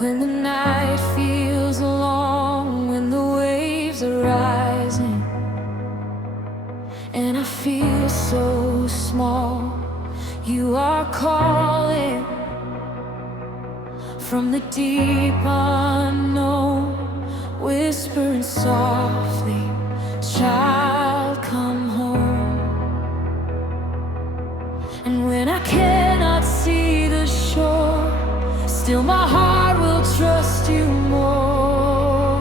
When the night feels long, when the waves are rising, and I feel so small, you are calling from the deep unknown, whispering softly, child, come home. And when I cannot see the shore, still my heart will trust you more.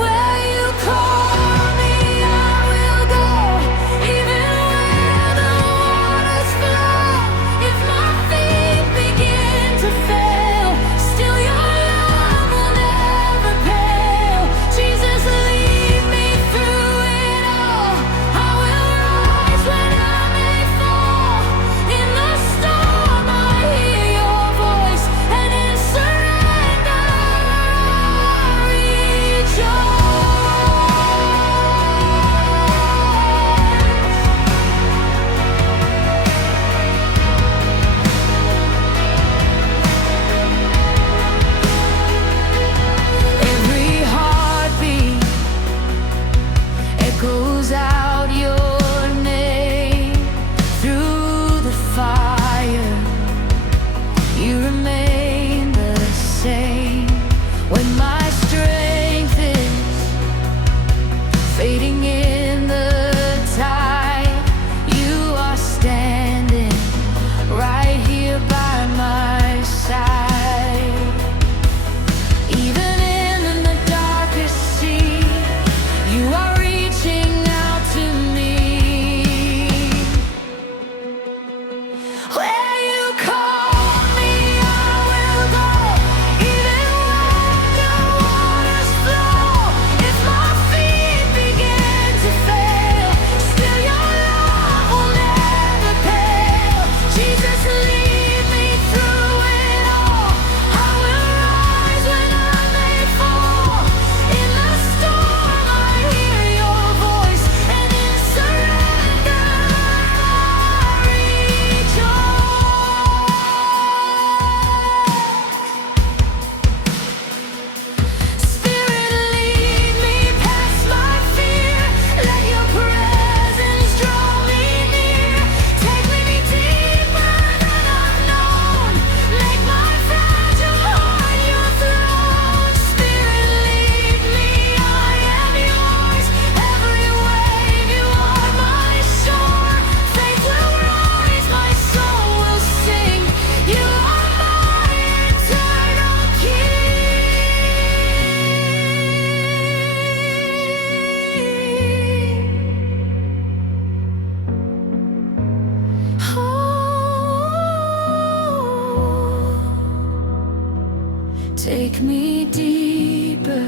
Where you call me, I will go, even where the waters flow. If my feet begin to fail, still your love will never fail. Jesus, lead me through it all. I will rise when I may fall. In the storm I hear your voice, and in surrender I rejoice. Every heartbeat echoes out your name. Through the fire, you remain the same. When my strength is fading in the tide, you are standing right here by my side. Even in the darkest sea, you are reaching out to me. Where you call me, I will go, even when the waters flow. If my feet begin to fail, still your love will never fail. Jesus, lead me through it all. I will rise when I may fall. In the storm I hear your voice, and in surrender I rejoice. Spirit, lead me past my fear. Let your presence draw me near. Take me deeper than I've known. Make my fragile heart your throne. Spirit, lead me, I am yours. Every wave, you are my shore. Faith will rise, my soul will sing. You are my eternal King. Take me deeper,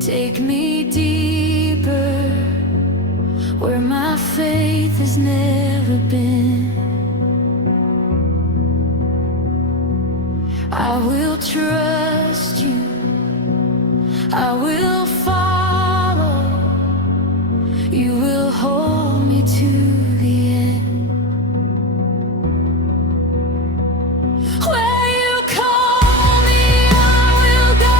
take me deeper, where my faith has never been. I will trust you, I will follow, you will hold me to the end. Where you call me, I will go,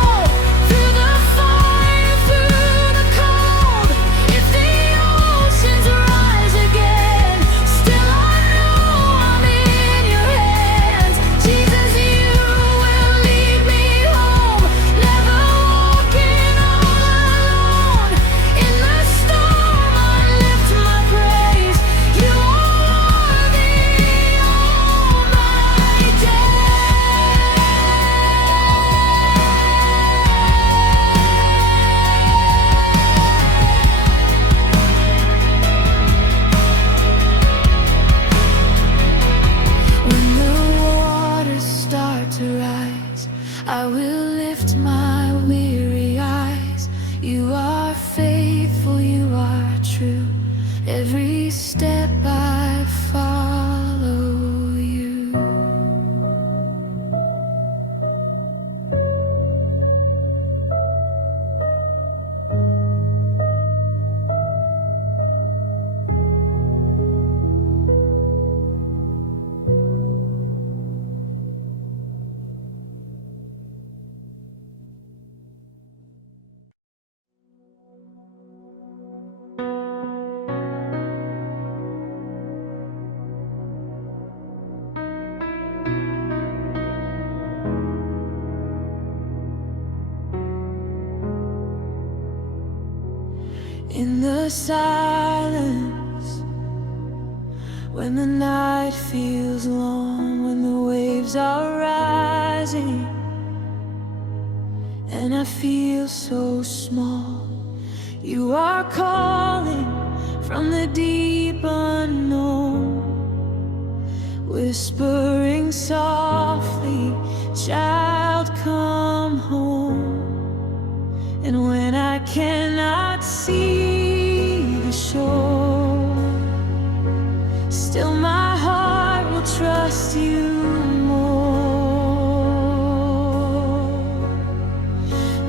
through the fire, through the cold. If the oceans rise again, still I know I'm in your hands. Jesus, you will lead me home, never walking the silence, when the night feels long, when the waves are rising, and I feel so small. You are calling from the deep unknown, whispering softly, child, come home. And when I cannot see the shore, still my heart will trust you more.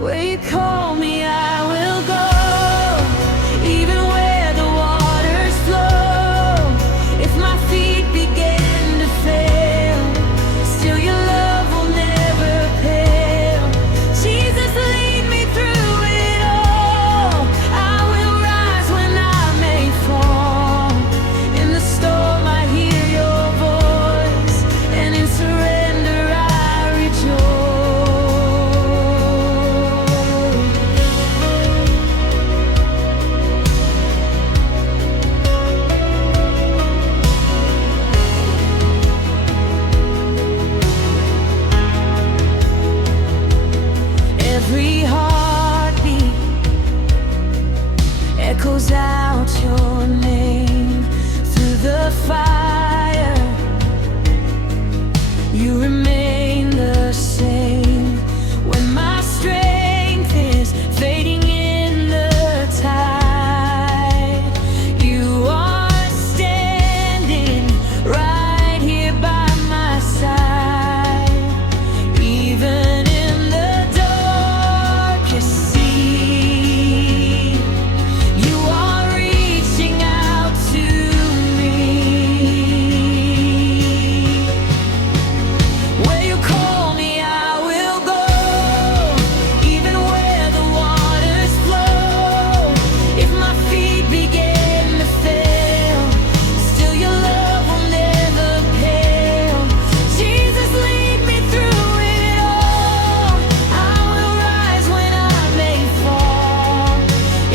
Where you call me, I will go, even where the waters flow. If my feet begin to fail, still your love will never fail. Jesus, lead me through it all. I will rise when I may fall. In the storm I hear your voice, and in surrender I rejoice. Every heartbeat echoes out your name. Through the fire, you remain the same. When my strength is fading in the tide, you are standing right here by my side. Even in the darkest sea, you are reaching out to me. Where you call me, I will go, even where the waters flow. If my feet begin to fail, still your love will never fail. Jesus, lead me through it all. I will rise when I may fall.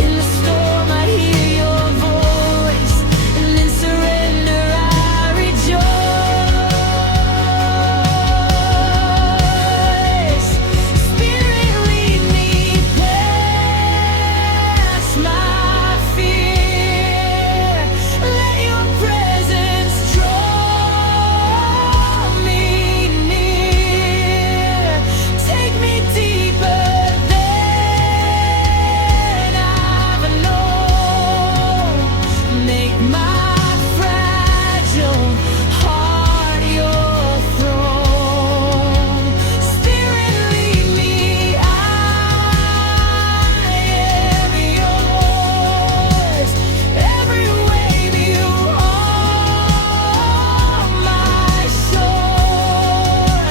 In the storm I hear your voice, and in surrender I rejoice. Spirit, lead me past my fear. Let your presence draw me near. Take me deeper than I've known. Make my fragile heart your throne. Spirit, lead me, I am yours. Every wave you are my shore.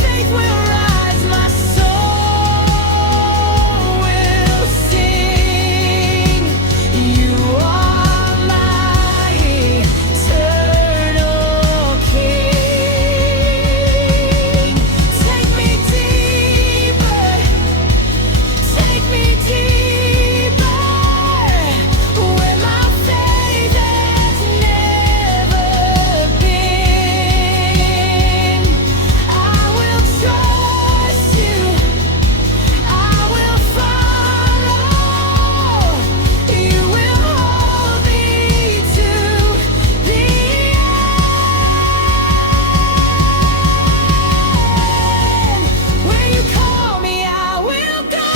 Faith will rise, my soul will sing. You are my eternal King. Take me deeper, where my faith has never been. I will trust you, I will follow. You will hold me to the end. Where you call me, I will go,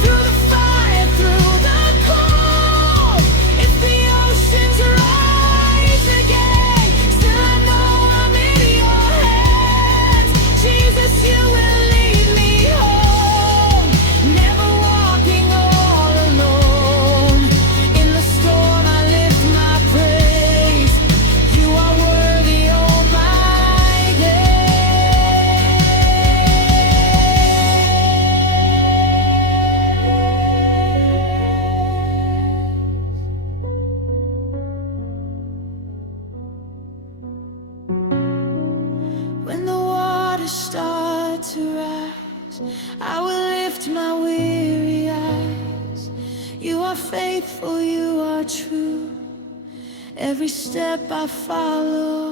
through the fire, through the cold. If the oceans rise again, still I know I'm in your hands. Jesus, you will lead me home. Never walking all alone. In the storm I lift my praise. You are worthy all my When the waters start to rise, I will lift my weary eyes. You are faithful, you are true. Every step I follow,